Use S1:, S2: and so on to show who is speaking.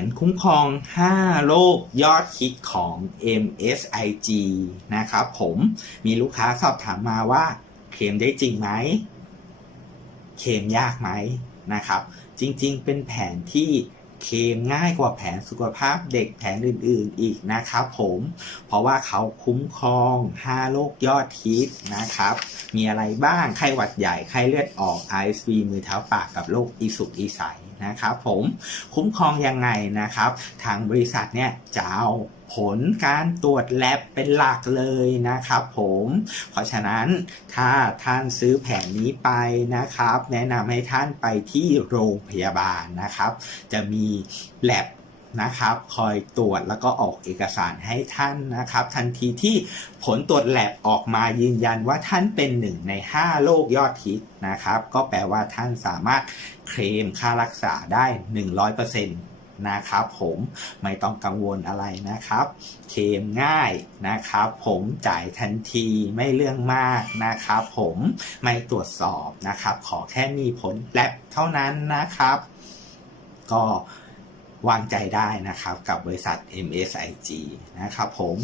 S1: นคุ้มครอง 5 โรคยอดฮิตของ MSIG นะครับผมมีลูกค้าสอบถามมาว่า เคลมได้จริงไหม เคลมยากไหมนะครับ จริงๆ เป็นแผนที่เคลมง่ายกว่าแผนสุขภาพเด็กแผนอื่นๆอีกนะครับผม เพราะว่าเขาคุ้มครอง 5 โรคยอดฮิตนะครับ มีอะไรบ้าง ไข้หวัดใหญ่ ไข้เลือดออก ISV มือเท้าปากกับโรคอีสุกอีใสนะครับผมคุ้มครองยังไงนะครับ ทางบริษัทเนี่ยจะเอาผลการตรวจแลบเป็นหลักเลยนะครับผม เพราะฉะนั้นถ้าท่านซื้อแผนนี้ไปนะครับ แนะนำให้ท่านไปที่โรงพยาบาลนะครับ จะมีแลบ นะครับ คอยตรวจแล้วก็ออกเอกสารให้ท่านนะครับ ทันทีที่ผลตรวจแลบออกมายืนยันว่าท่านเป็นหนึ่งใน 5 โรคยอดฮิตนะครับ ก็แปลว่าท่านสามารถเคลมค่ารักษาได้ 100%นะครับผมไม่ต้องกังวลอะไรนะครับ เคลมง่ายนะครับ ผมจ่ายทันทีไม่เรื่องมากนะครับ ผมไม่ตรวจสอบนะครับ ขอแค่มีผลแลบเท่านั้นนะครับ ก็ วางใจได้นะครับกับบริษัท MSIG นะครับผม